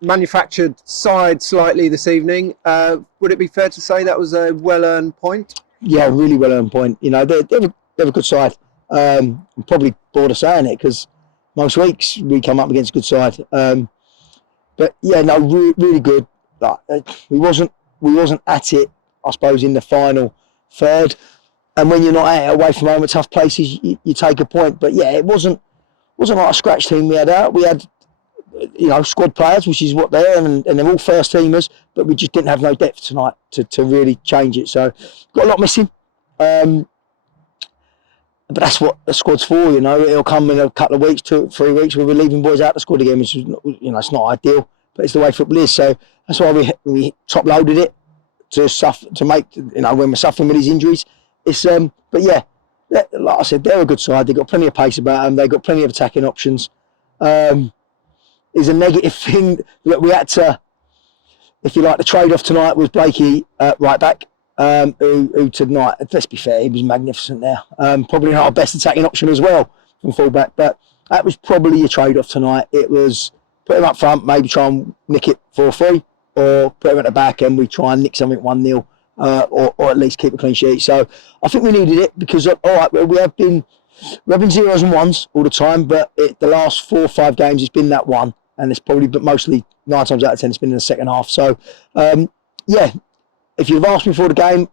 manufactured side slightly this evening. Would it be fair to say that was a well-earned point? Yeah, really well-earned point. You know, they're a good side. I'm probably bored of saying it because most weeks we come up against a good side. But yeah, no, really good. Like, we wasn't at it, I suppose, in the final third. And when you're not at it away from home at tough places, you take a point. But yeah, it wasn't like a scratch team we had out. We had, you know, squad players, which is what they are, and they're all first teamers. But we just didn't have no depth tonight to really change it. So got a lot missing. But that's what the squad's for, you know. It'll come in a couple of weeks, 2 or 3 weeks, we'll be leaving boys out the squad again, which is, you know, it's not ideal, but it's the way football is. So that's why we top loaded it to make, you know, when we're suffering with these injuries. It's but yeah, like I said, they're a good side. They've got plenty of pace about them. They've got plenty of attacking options. Is a negative thing that we had to, if you like, the trade-off tonight was Blakey right back. Who tonight, let's be fair, he was magnificent there. Probably not our best attacking option as well from fullback, but that was probably your trade-off tonight. It was put him up front, maybe try and nick it 4-3, or put him at the back and we try and nick something 1-0, or at least keep a clean sheet. So I think we needed it because, all right, we have been zeros and ones all the time, but the last 4 or 5 games it's been that one, and it's probably, but mostly 9 times out of 10 it's been in the second half. So yeah. If you'd have asked me before the game,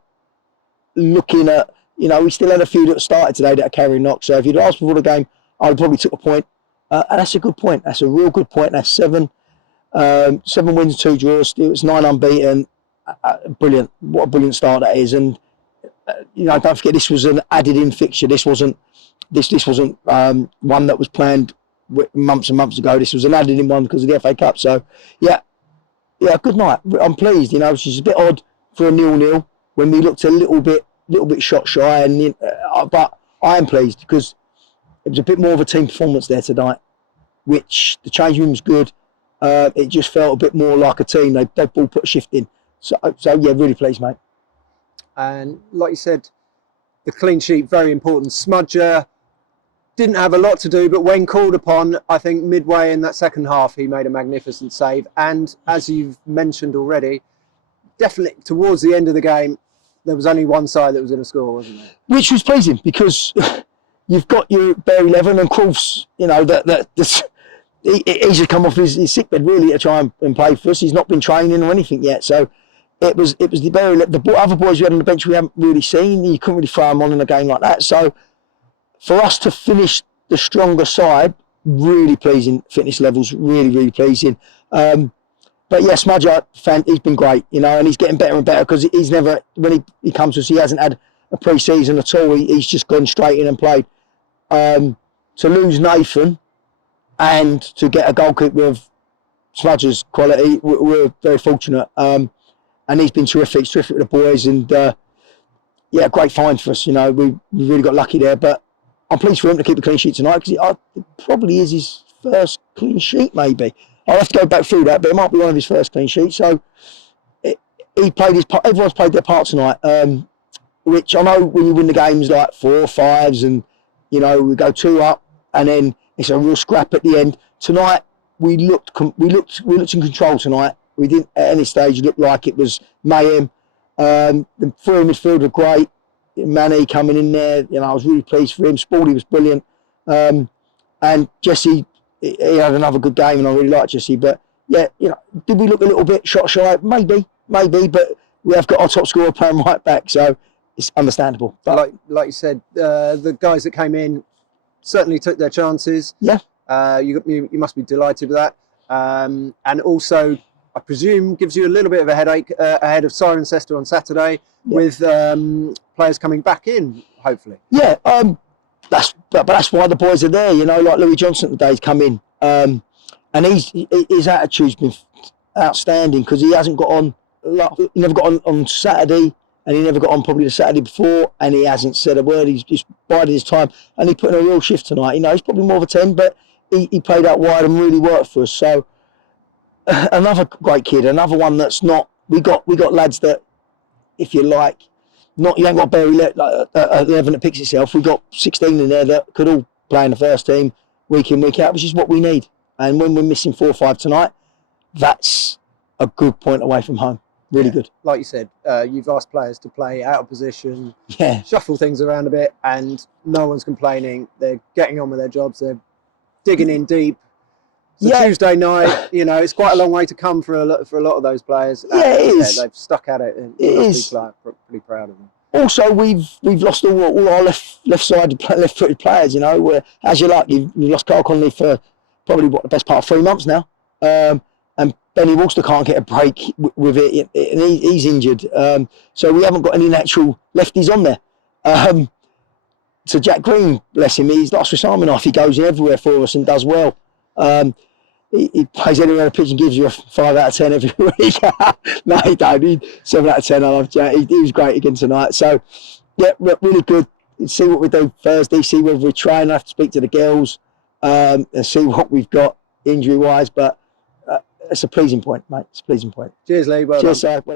looking at, you know, we still had a few that started today that are carrying knocks. So if you'd asked before the game, I'd probably took a point. And that's a good point. That's a real good point. That's 7 wins, 2 draws. It's 9 unbeaten. Brilliant. What a brilliant start that is. And, you know, don't forget, this was an added-in fixture. This wasn't one that was planned months and months ago. This was an added-in one because of the FA Cup. So, yeah, good night. I'm pleased. You know, which is a bit odd for a 0-0 when we looked a little bit shot shy, and but I am pleased because it was a bit more of a team performance there tonight, which the change room was good. It just felt a bit more like a team. They all put a shift in. So yeah, really pleased, mate. And like you said, the clean sheet, very important. Smudger didn't have a lot to do, but when called upon, I think midway in that second half, he made a magnificent save. And as you've mentioned already, definitely towards the end of the game, there was only one side that was going to score, wasn't there? Which was pleasing because you've got your bare 11 and Cruyff's, you know, he's just come off his sickbed really to try and play for us. He's not been training or anything yet. So it was the bare 11. The other boys we had on the bench we haven't really seen. You couldn't really throw them on in a game like that. So for us to finish the stronger side, really pleasing. Fitness levels, really, really pleasing. But yeah, Smudger, he's been great, you know, and he's getting better and better because he's never, when he comes to us, he hasn't had a pre-season at all. He's just gone straight in and played. To lose Nathan and to get a goal kick with Smudger's quality, we're very fortunate. And he's been terrific. He's terrific with the boys, and yeah, great find for us. You know, we really got lucky there. But I'm pleased for him to keep the clean sheet tonight because it probably is his first clean sheet, maybe. I'll have to go back through that, but it might be one of his first clean sheets. So he played his part. Everyone's played their part tonight, which I know when you win the games like 4 or 5s, and you know we go 2 up, and then it's a real scrap at the end. Tonight we looked in control tonight. We didn't at any stage look like it was mayhem. The 3 in midfield were great. Manny coming in there, you know, I was really pleased for him. Sporty was brilliant, and Jesse. He had another good game, and I really liked Jesse. But yeah, you know, did we look a little bit shot shy? Maybe, but we have got our top scorer playing right back, so it's understandable. But like you said, the guys that came in certainly took their chances. Yeah, you must be delighted with that, and also I presume gives you a little bit of a headache ahead of Cirencester on Saturday, with players coming back in, hopefully. Yeah. But that's why the boys are there, you know, like Louis Johnson today's come in. And his attitude's been outstanding because he hasn't got on, he never got on Saturday, and he never got on probably the Saturday before, and he hasn't said a word. He's just bided his time, and he put in a real shift tonight. You know, he's probably more of a 10, but he played out wide and really worked for us. So another great kid, another one that's not, we got lads that, if you like, you ain't got barely 11 that picks itself. We've got 16 in there that could all play in the first team week in, week out, which is what we need. And when we're missing 4 or 5 tonight, that's a good point away from home. Really good. Like you said, you've asked players to play out of position, Yeah. shuffle things around a bit, and no one's complaining. They're getting on with their jobs. They're digging in deep. So Tuesday night, you know, it's quite a long way to come for a lot of those players. Yeah, it is. They've stuck at it, and It must is. be pretty proud of them. Also, we've lost all our left-footed players. You know, where, as you like, you've lost Carl Connolly for probably the best part of 3 months now, and Benny Walster can't get a break with it, and he's injured. So we haven't got any natural lefties on there. So Jack Green, bless him, he's lost his arm enough. He goes in everywhere for us and does well. He plays anywhere on the pitch and gives you a 5 out of 10 every week. No, he don't. He's 7 out of 10. I love Jack. He was great again tonight. So, yeah, really good. See what we do Thursday. See whether we try and have to speak to the girls and see what we've got injury-wise. But it's a pleasing point, mate. It's a pleasing point. Cheers, Lee. Well Cheers, done. sir. Well done.